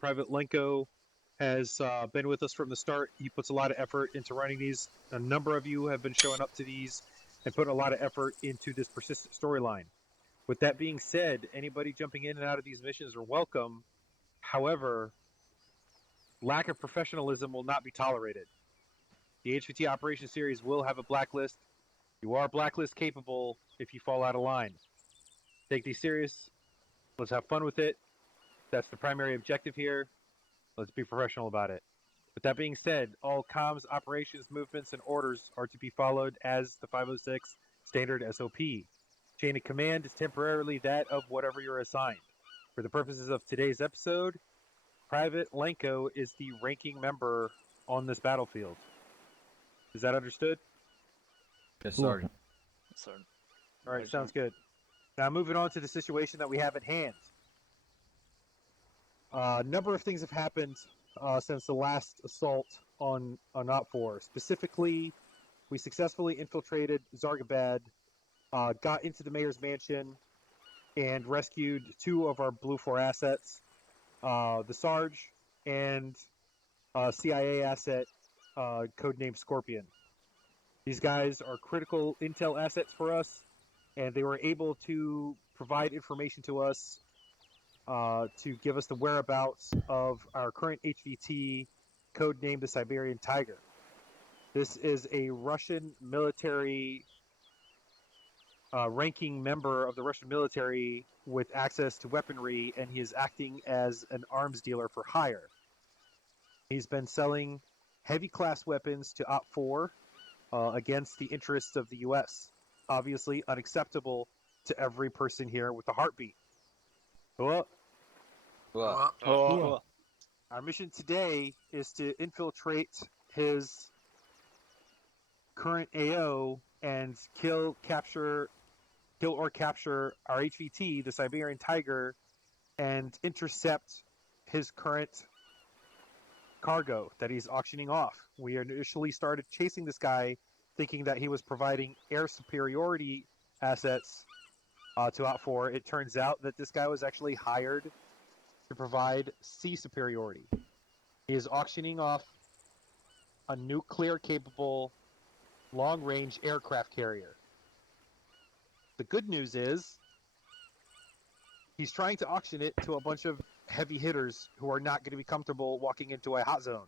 Private Lenko has been with us from the start. He puts a lot of effort into running these. A number of you have been showing up to these and put a lot of effort into this persistent storyline. With that being said, anybody jumping in and out of these missions are welcome. However, lack of professionalism will not be tolerated. The HVT Operation Series will have a blacklist. You are blacklist capable if you fall out of line. Take these serious. Let's have fun with it. That's the primary objective here. Let's be professional about it. With that being said, all comms, operations, movements, and orders are to be followed as the 506 standard SOP. Chain of command is temporarily that of whatever you're assigned. For the purposes of today's episode, Private Lenko is the ranking member on this battlefield. Is that understood? Yes, Sergeant. Yes, sir. All right, sounds good. Now moving on to the situation that we have at hand. A number of things have happened since the last assault on OPFOR. Specifically, we successfully infiltrated Zargabad, got into the mayor's mansion, and rescued two of our Blue 4 assets, the Sarge and CIA asset, codenamed Scorpion. These guys are critical intel assets for us, and they were able to provide information to us to give us the whereabouts of our current HVT, codenamed the Siberian Tiger. This is a Russian military ranking member of the Russian military with access to weaponry, and he is acting as an arms dealer for hire. He's been selling heavy class weapons to OPFOR against the interests of the U.S. Obviously unacceptable to every person here with a heartbeat. Well, our mission today is to infiltrate his current AO and kill or capture our HVT, the Siberian Tiger, and intercept his current cargo that he's auctioning off. We initially started chasing this guy thinking that he was providing air superiority assets to OPFOR. It turns out that this guy was actually hired to provide sea superiority. He is auctioning off a nuclear-capable long-range aircraft carrier. The good news is he's trying to auction it to a bunch of heavy hitters who are not going to be comfortable walking into a hot zone.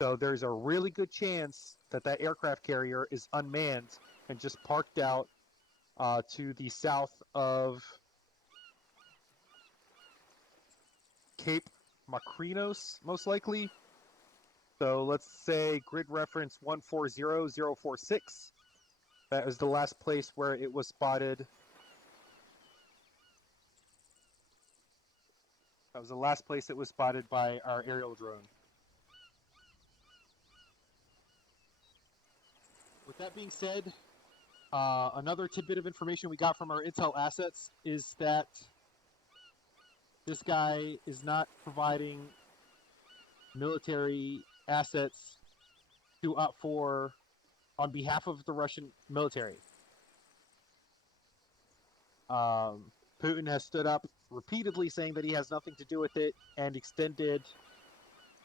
So there's a really good chance that that aircraft carrier is unmanned and just parked out to the south of Cape Makrinos, most likely. So let's say grid reference 140046. That was the last place where it was spotted. That was the last place it was spotted by our aerial drone. With that being said, another tidbit of information we got from our intel assets is that this guy is not providing military assets to OPFOR on behalf of the Russian military. Putin has stood up repeatedly saying that he has nothing to do with it and stated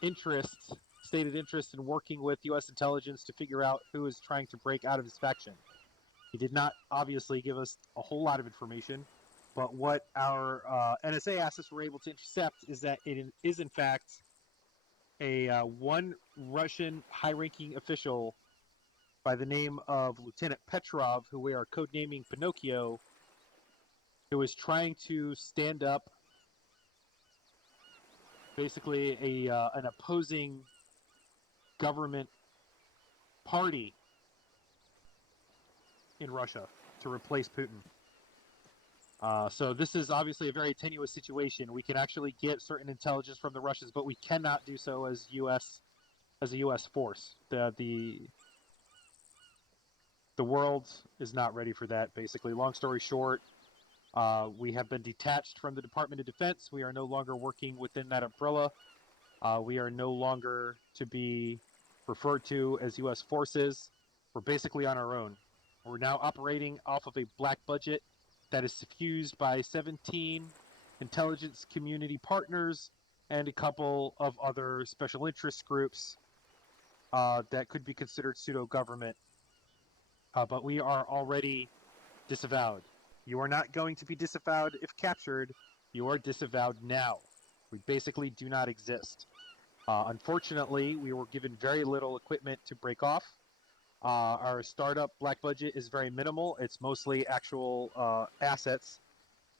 interest in working with U.S. intelligence to figure out who is trying to break out of his faction. He did not obviously give us a whole lot of information, but what our NSA assets were able to intercept is that it is in fact a one Russian high-ranking official by the name of Lieutenant Petrov, who we are codenaming Pinocchio, who is trying to stand up basically an opposing government party in Russia to replace Putin. So this is obviously a very tenuous situation. We can actually get certain intelligence from the Russians, but we cannot do so as a U.S. force. The world is not ready for that, basically. Long story short, we have been detached from the Department of Defense. We are no longer working within that umbrella. We are no longer to be referred to as U.S. forces. We're basically on our own. We're now operating off of a black budget that is suffused by 17 intelligence community partners and a couple of other special interest groups that could be considered pseudo-government. But we are already disavowed. You are not going to be disavowed if captured. You are disavowed now. We basically do not exist. Unfortunately, we were given very little equipment to break off. Our startup black budget is very minimal. It's mostly actual assets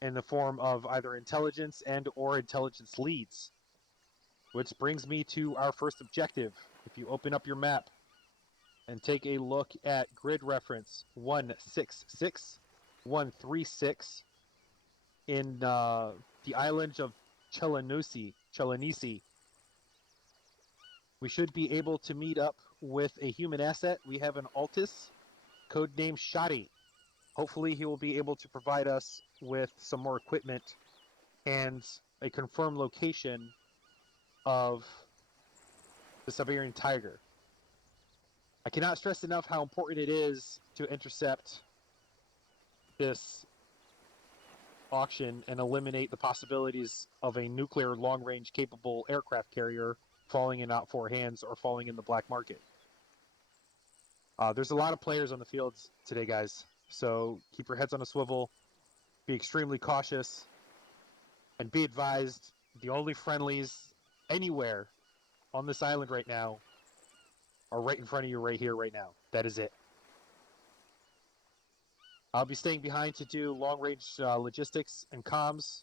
in the form of either intelligence and or intelligence leads. Which brings me to our first objective. If you open up your map and take a look at grid reference 166136 in the island of Chelanisi, we should be able to meet up with a human asset. We have an Altus, codenamed Shotty. Hopefully he will be able to provide us with some more equipment and a confirmed location of the Siberian Tiger. I cannot stress enough how important it is to intercept this auction and eliminate the possibilities of a nuclear long-range capable aircraft carrier falling in out four hands or falling in the black market. There's a lot of players on the fields today, guys, so keep your heads on a swivel, be extremely cautious, and be advised the only friendlies anywhere on this island right now are right in front of you right here, right now. That is it. I'll be staying behind to do long-range logistics and comms.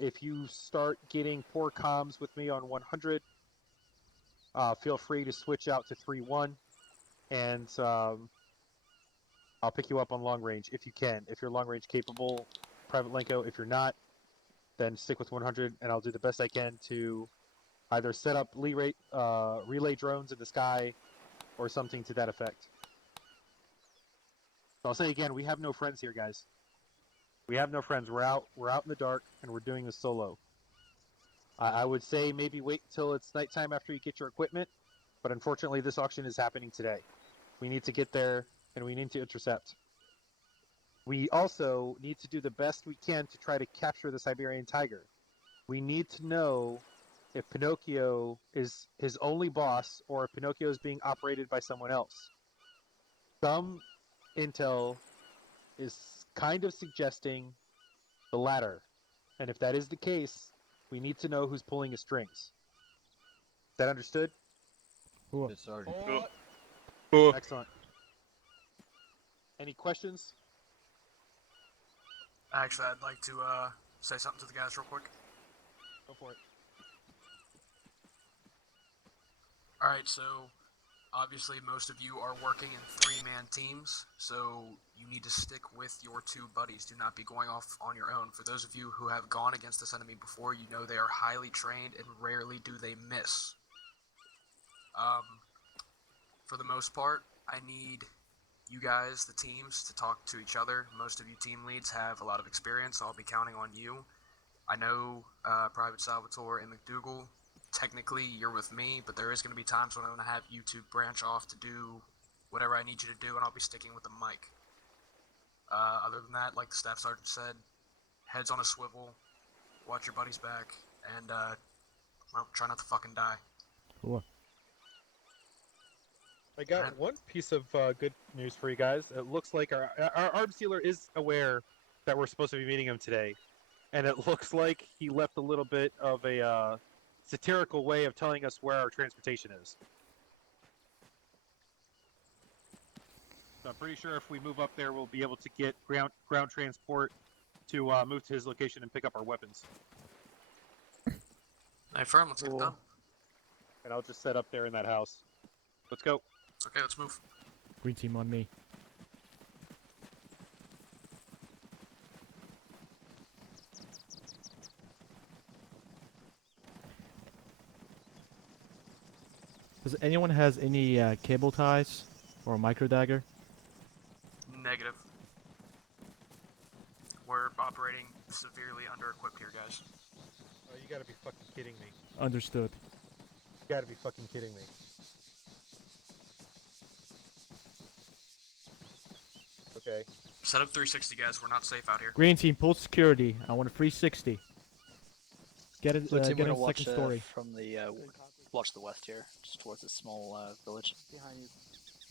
If you start getting poor comms with me on 100, feel free to switch out to 3-1, and I'll pick you up on long-range if you can. If you're long-range capable, Private Lenko. If you're not, then stick with 100, and I'll do the best I can to either set up relay drones in the sky or something to that effect. So I'll say again, we have no friends here, guys. We have no friends. We're out in the dark, and we're doing this solo. I would say maybe wait until it's nighttime after you get your equipment, but unfortunately this auction is happening today. We need to get there, and we need to intercept. We also need to do the best we can to try to capture the Siberian Tiger. We need to know if Pinocchio is his only boss or if Pinocchio is being operated by someone else. Some intel is kind of suggesting the latter. And if that is the case, we need to know who's pulling his strings. Is that understood? Yes, Sergeant. Excellent. Any questions? Actually, I'd like to say something to the guys real quick. Go for it. Alright, so obviously most of you are working in 3-man teams, so you need to stick with your 2 buddies. Do not be going off on your own. For those of you who have gone against this enemy before, you know they are highly trained and rarely do they miss. For the most part, I need you guys, the teams, to talk to each other. Most of you team leads have a lot of experience, so I'll be counting on you. I know Private Salvatore and McDougal, technically you're with me, but there is going to be times when I'm going to have you two branch off to do whatever I need you to do, and I'll be sticking with the mic. Other than that, like the staff sergeant said, heads on a swivel, watch your buddies back, and well, try not to fucking die. Cool. I got one piece of good news for you guys. It looks like our arms dealer is aware that we're supposed to be meeting him today, and it looks like he left a little bit of a satirical way of telling us where our transportation is. So I'm pretty sure if we move up there, we'll be able to get ground transport to move to his location and pick up our weapons. Hey, firm, let's get it done. And I'll just set up there in that house. Let's go. It's okay, let's move. Green team on me. Does anyone has any cable ties or a micro dagger? Negative. We're operating severely under-equipped here, guys. Oh, you gotta be fucking kidding me. Understood. You gotta be fucking kidding me. Okay. Set up 360, guys. We're not safe out here. Green team, pull security. I want a 360. Get it. Blue team, Get we're in gonna watch second story. from the watch the west here, just towards this small village. Behind you.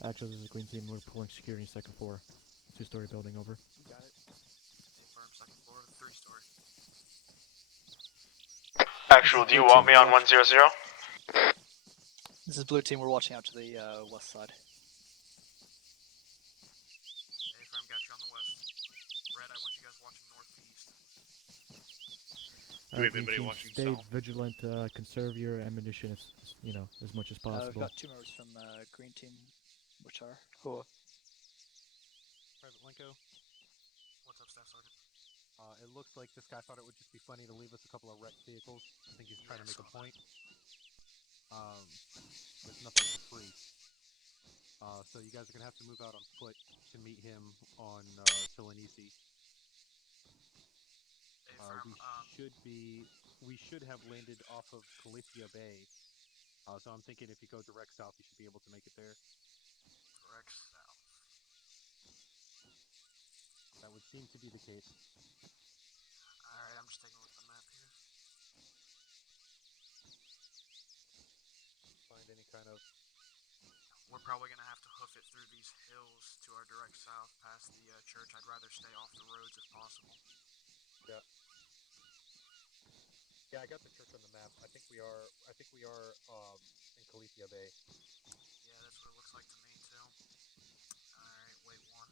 Actually, this is the green team. We're pulling security second floor. 2-story building over. You got it. Firm second floor, 3-story. Actual, do you want me on 100? This is blue team. We're watching out to the west side. A-firm got you on the west. Red, I want you guys watching northeast. Do we have Green anybody team, watching stay south? vigilant. Conserve your ammunition, as much as We've possible. got 2 members from green team, which are who? Private Lenko. What's up, Staff Sergeant? It looks like this guy thought it would just be funny to leave us a couple of wrecked vehicles. I think he's trying to make a point. There's nothing for free. So you guys are gonna have to move out on foot to meet him on Philanese. We should have landed off of Califia Bay. So I'm thinking if you go direct south, you should be able to make it there. Direct south. That would seem to be the case. Alright, I'm just taking a look at the map here. Find any kind of... We're probably going to have to hoof it through these hills to our direct south past the church. I'd rather stay off the roads if possible. Yeah. Yeah, I got the church on the map. I think we are in Califia Bay. Yeah, that's what it looks like to me too. Alright, wait one.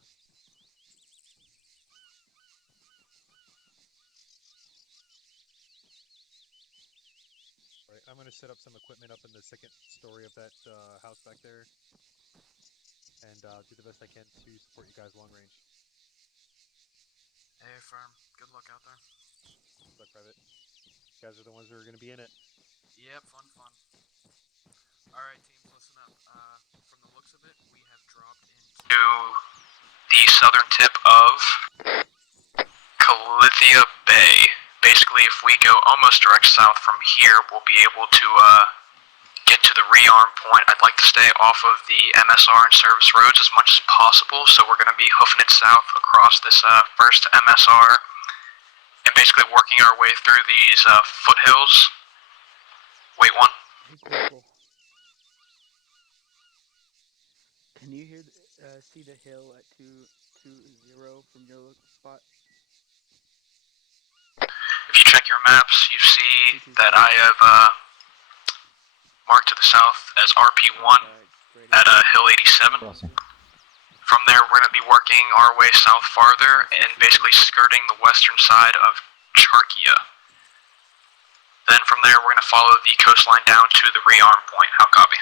Right, I'm gonna set up some equipment up in the second story of that house back there, and do the best I can to support you guys long range. Hey, firm. Good luck out there. Good luck, Private. You guys are the ones that are gonna be in it. Yep, fun. Alright, teams, listen up. From the looks of it, we have dropped into the southern tip of Calithia Bay. Basically, if we go almost direct south from here, we'll be able to get to the rearm point. I'd like to stay off of the MSR and service roads as much as possible, so we're going to be hoofing it south across this first MSR and basically working our way through these foothills. Wait one. Hey, Corporal. Can you see the hill at 220 from your spot? If you check your maps, you see that I have marked to the south as RP1 at Hill 87. From there, we're going to be working our way south farther and basically skirting the western side of Charkia. Then from there, we're going to follow the coastline down to the rearm point. How copy?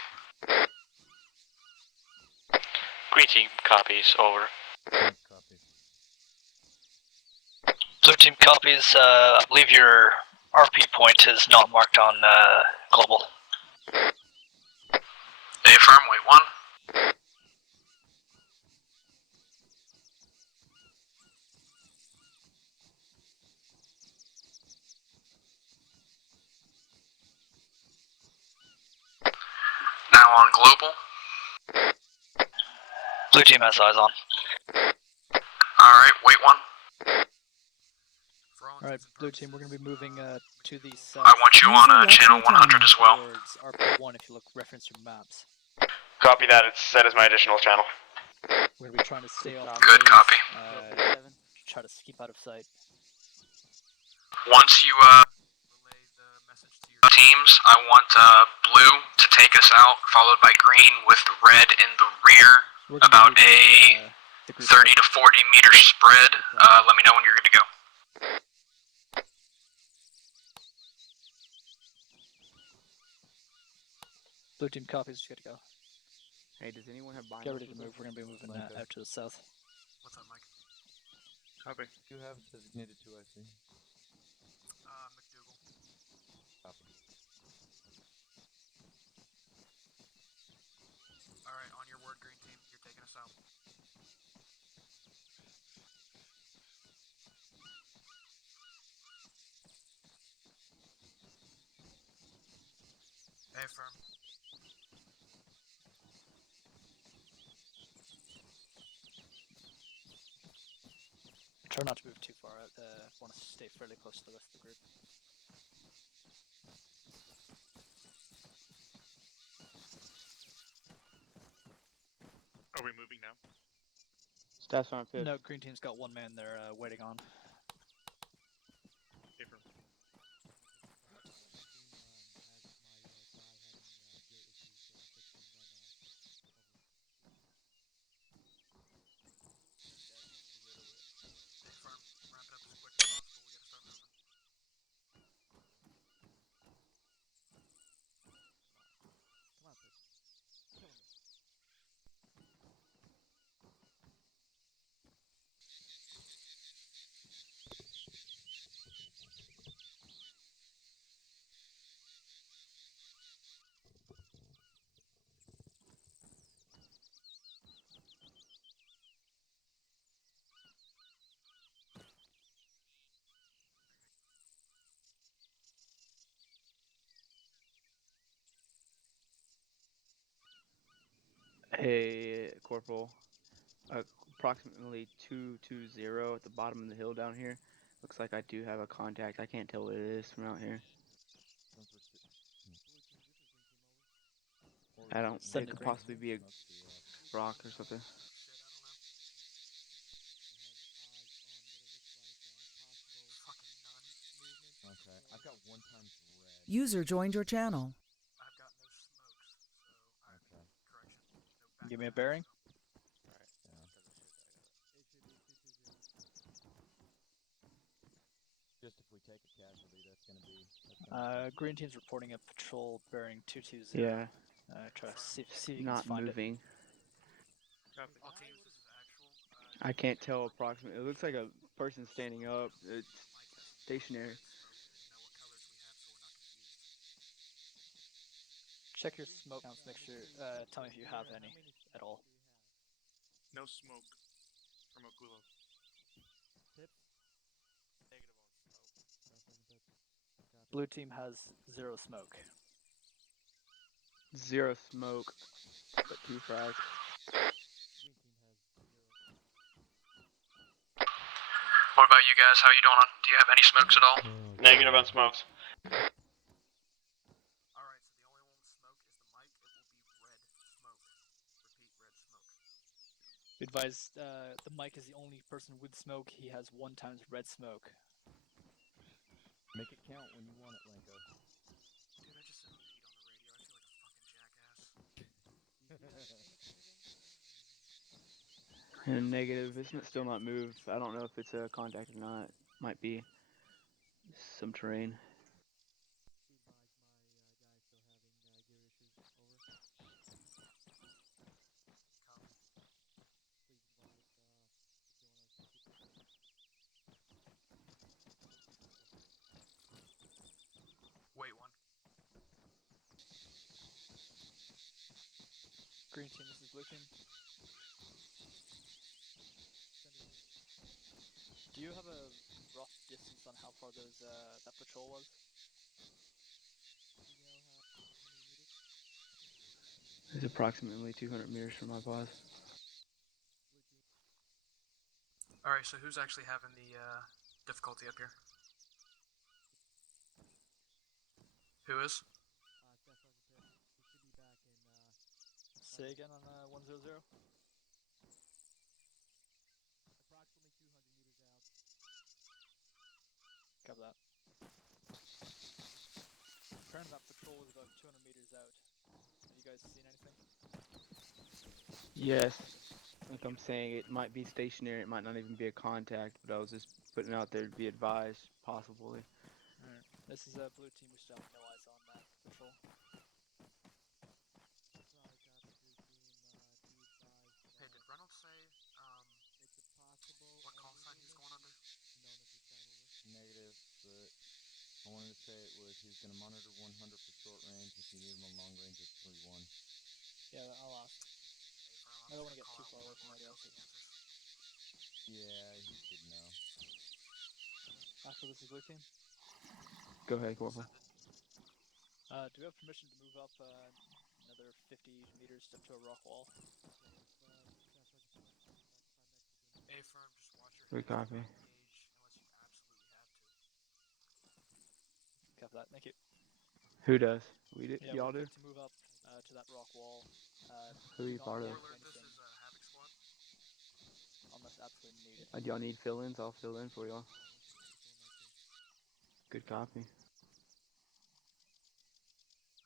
Green team copies, over. Copy. Blue team copies. I believe your RP point is not marked on global. Affirm, wait one. Now on global. Blue team has eyes on. Alright, wait one. Alright, blue team, we're going to be moving to the south. I want you on channel 100 as well. Towards RP1 if you look, reference your maps. Copy that, it's set as my additional channel. We're going to be trying to stay off the Good roads, copy. try to keep out of sight. Once you relay the message to your teams, I want blue to take us out, followed by green with red in the rear. We're gonna About be a moving, the group 30 to 40 meter spread. Let me know when you're good to go. Blue team copies, good to go. Hey, does anyone have Get binoculars? ready to move, we're going to be moving out to the south. What's up, Mike? Copy. You have designated 2, I see. McDougal. Copy. Alright, on your word, green team, you're taking us out. Affirm. Try not to move too far out, want to stay fairly close to the rest of the group. Are we moving now? Staff's on fifth. No, green team's got one man they're waiting on. Affirm. Firm, wrap it up as quick as possible. We gotta start moving. Hey, Corporal. Approximately 220 at the bottom of the hill down here. Looks like I do have a contact. I can't tell what it is from out here. I don't. Send It it could green. possibly be a rock or something. Shit, I don't know. Fucking none. Okay, I've got 1 times red. User joined your channel. I've got no smokes, so Okay. correction. No back Give me a to bearing. Just if we take a casualty, that's gonna be. Green team's reporting a patrol bearing 220. Yeah, Try to see if you can not find moving. Copy. All teams, this is actual. I can't tell approximately. It looks like a person standing up. It's Mike has some stationary. smoke. Know what colors we have, so we're not confused. Check your smoke counts. Make sure. Tell me if you have any at all. No smoke from Okulo. Blue team has 0 smoke. 0 smoke, but 2 frags. What about you guys? How you doing? Do you have any smokes at all? Negative on smokes. Alright, so the only one with smoke is the mic. It will be red smoke. Repeat, red smoke. Be advised, the mic is the only person with smoke. He has 1 times red smoke. Make it count when you want it, Lanko. Dude, I just said repeat on the radio. I feel like a fucking jackass. And negative. It's still not moved. I don't know if it's a contact or not. Might be some terrain. Wait one. Green team, this is blue team. Do you have a rough distance on how far those that patrol was? It's approximately 200 meters from my pause. Alright, so who's actually having the difficulty up here? Who is? Say again on 100. Copy that. Current that patrol is about 200 meters out. Have you guys seen anything? Yes. Like I'm saying, it might be stationary. It might not even be a contact, but I was just putting out there to be advised, possibly. Alright. This is a blue team. We still have no eyes on that patrol. Hey, did Reynolds say what call sign he was going under? Negative, but I wanted to say it was he was gonna monitor 100 for short range. If you need him on long range, it's 3-1. Yeah, I'll ask. I don't want to get too far away from radio. Yeah, he should know. Actually, this is blue team. Go ahead, Corporal. Do we have permission to move up another 50 meters up to a rock wall? A firm, just watch your We head. copy. Engage unless you absolutely have to. Copy that. Thank you. Who does? We do. Yeah, Y'all we're do? good to move up to that rock wall. Who are do you not part of? make Alert, this anything- is Habitat is absolutely needed. Do y'all need fill-ins? I'll fill in for y'all. Good copy. I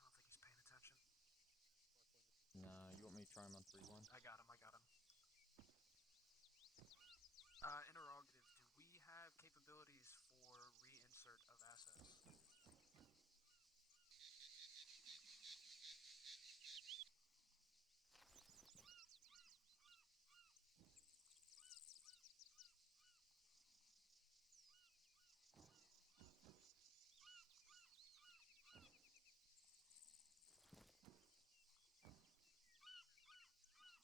don't think he's paying attention. Nah, you want me to try him on 3-1? I got him. Interrogative, do we have capabilities for reinsert of assets?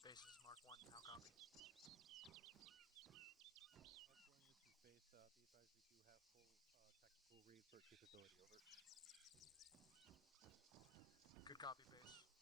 Bases Mark 1, how copy? Mark 1, this is base. Be advised, we do have full tactical reinsert capability. Over. Good copy, base.